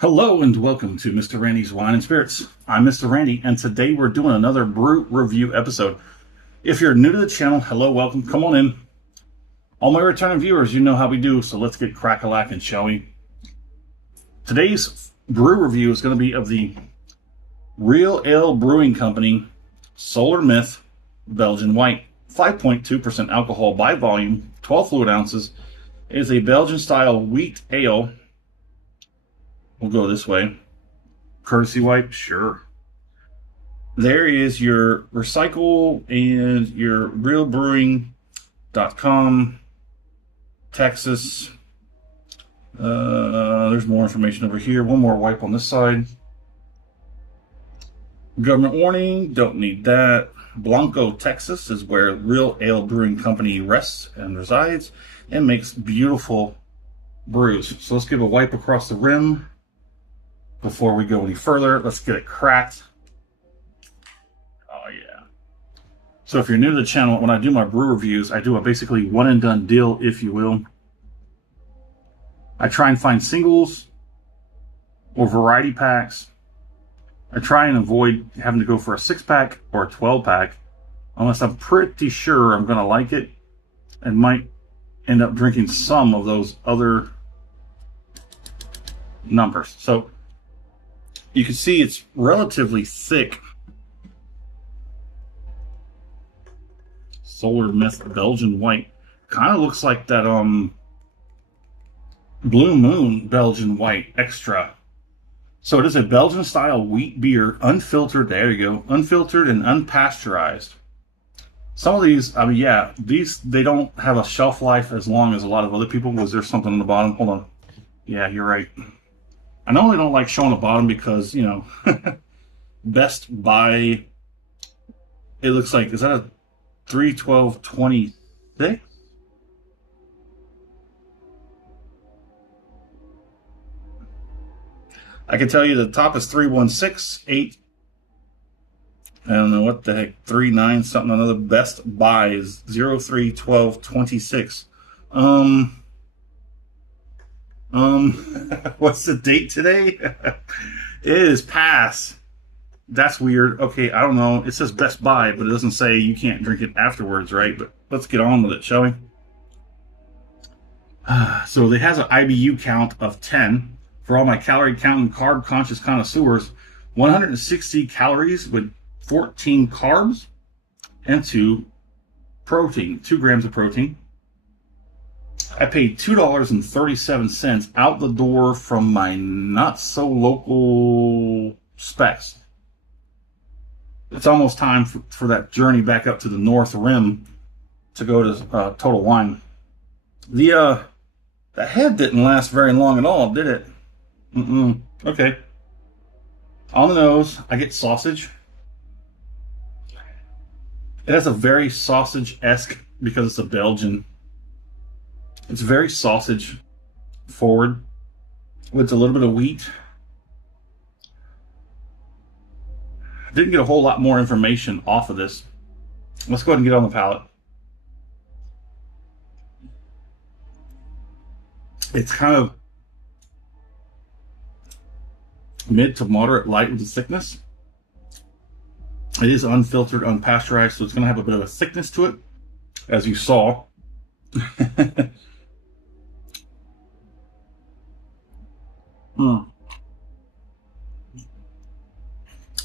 Hello and welcome to Mr. Randy's Wine and Spirits. I'm Mr. Randy, and today we're doing another brew review episode. If you're new to the channel, hello, welcome, come on in. All my returning viewers, you know how we do, so let's get crack-a-lackin', shall we? Today's brew review is going to be of the Real Ale Brewing Company Solar Myth Belgian White. 5.2% alcohol by volume, 12 fluid ounces. It is a Belgian-style wheat ale. We'll go this way. Courtesy wipe, sure. There is your recycle and your realbrewing.com, Texas. There's more information over here. One more wipe on this side. Government warning, don't need that. Blanco, Texas is where Real Ale Brewing Company rests and resides and makes beautiful brews. So let's give a wipe across the rim. Before we go any further, let's get it cracked. Oh yeah. So if you're new to the channel, when I do my brew reviews, I do a basically one and done deal, if you will. I try and find singles or variety packs. I try and avoid having to go for a 6-pack or a 12-pack unless I'm pretty sure I'm going to like it and might end up drinking some of those other numbers. So you can see it's relatively thick. Solar Myth Belgian White. Kind of looks like that Blue Moon Belgian White Extra. So it is a Belgian style wheat beer, unfiltered, there you go, unfiltered and unpasteurized. Some of these, I mean, yeah, they don't have a shelf life as long as a lot of other people. Was there something on the bottom? Hold on. Yeah, you're right. I normally don't like showing the bottom because, you know, Best Buy, it looks like, is that a 3/12/26? I can tell you the top is 3/16/8. I don't know what the heck, 3/9 something another. Best Buy is 03/12/26. What's the date today? It is past. That's weird. Okay, I don't know. It says Best Buy, but it doesn't say you can't drink it afterwards, right? But let's get on with it, shall we? So it has an IBU count of 10. For all my calorie counting, carb conscious connoisseurs, 160 calories with 14 carbs and 2 grams of protein. I paid $2.37 out the door from my not-so-local specs. It's almost time for that journey back up to the North Rim to go to Total Wine. The head didn't last very long at all, did it? Okay. On the nose, I get sausage. It has a very sausage-esque, because it's a Belgian. It's very sausage forward with a little bit of wheat. I didn't get a whole lot more information off of this. Let's go ahead and get on the palate. It's kind of mid to moderate light with the thickness. It is unfiltered, unpasteurized, so it's going to have a bit of a thickness to it, as you saw.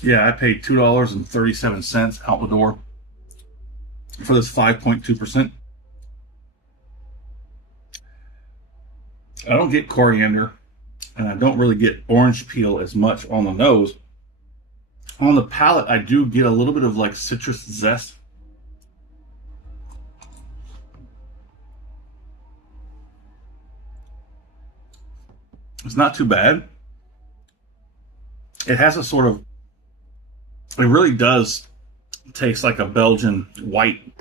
Yeah, I paid $2.37 out the door for this 5.2%. I don't get coriander, and I don't really get orange peel as much on the nose. On the palate, I do get a little bit of like citrus zest. It's not too bad. It has a sort of, it really does taste like a Belgian white,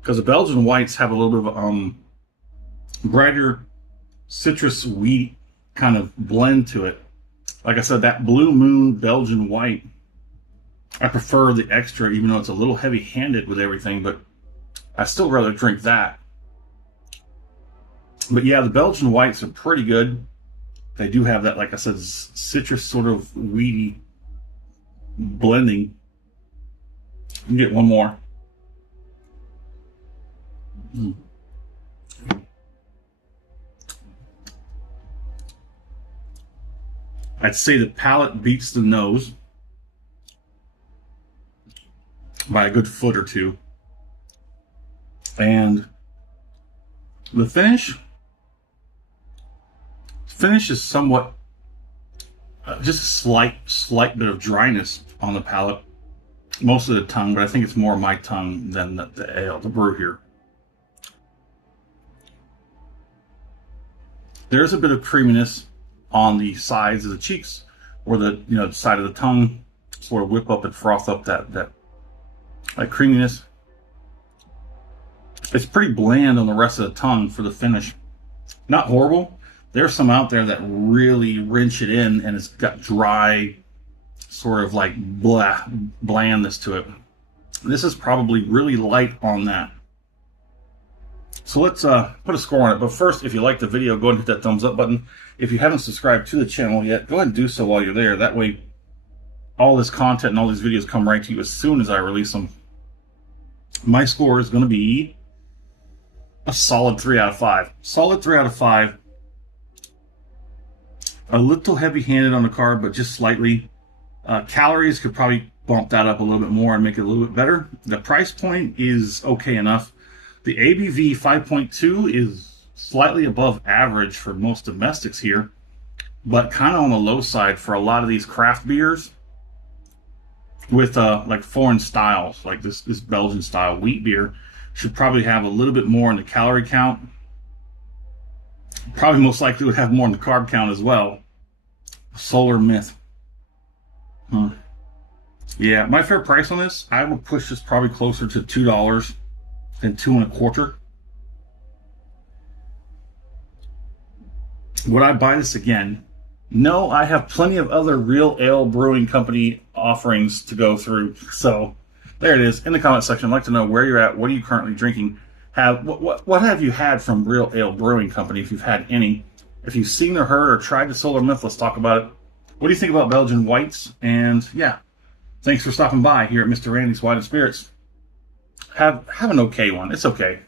because the Belgian whites have a little bit of brighter citrus wheat kind of blend to it. Like I said, that Blue Moon Belgian white, I prefer the extra, even though it's a little heavy-handed with everything, but I still rather drink that. But yeah, the Belgian whites are pretty good. They do have that, like I said, citrus sort of weedy blending. You can get one more. I'd say the palate beats the nose by a good foot or two. And the finish is somewhat just a slight bit of dryness on the palate, most of the tongue, but I think it's more my tongue than the ale, the brew here. There's a bit of creaminess on the sides of the cheeks, or the side of the tongue, sort of whip up and froth up that creaminess. It's pretty bland on the rest of the tongue for the finish. Not horrible. There's some out there that really wrench it in, and it's got dry, sort of like blandness to it. This is probably really light on that. So let's put a score on it. But first, if you like the video, go ahead and hit that thumbs up button. If you haven't subscribed to the channel yet, go ahead and do so while you're there. That way, all this content and all these videos come right to you as soon as I release them. My score is going to be a solid 3 out of 5. Solid 3 out of 5. A little heavy-handed on the carb, but just slightly. Calories could probably bump that up a little bit more and make it a little bit better. The price point is okay enough. The ABV 5.2 is slightly above average for most domestics here, but kind of on the low side for a lot of these craft beers with like foreign styles, like this Belgian style wheat beer should probably have a little bit more in the calorie count. Probably most likely would have more in the carb count as well. Solar Myth. Yeah, my fair price on this, I would push this probably closer to $2 than $2.25. Would I buy this again? No, I have plenty of other real ale brewing company offerings to go through. So there it is in the comment section. I'd like to know where you're at. What are you currently drinking? What have you had from Real Ale Brewing Company, if you've had any? If you've seen or heard or tried the Solar Myth, let's talk about it. What do you think about Belgian whites? And yeah, thanks for stopping by here at Mr. Randy's Wine and Spirits. Have an okay one. It's okay.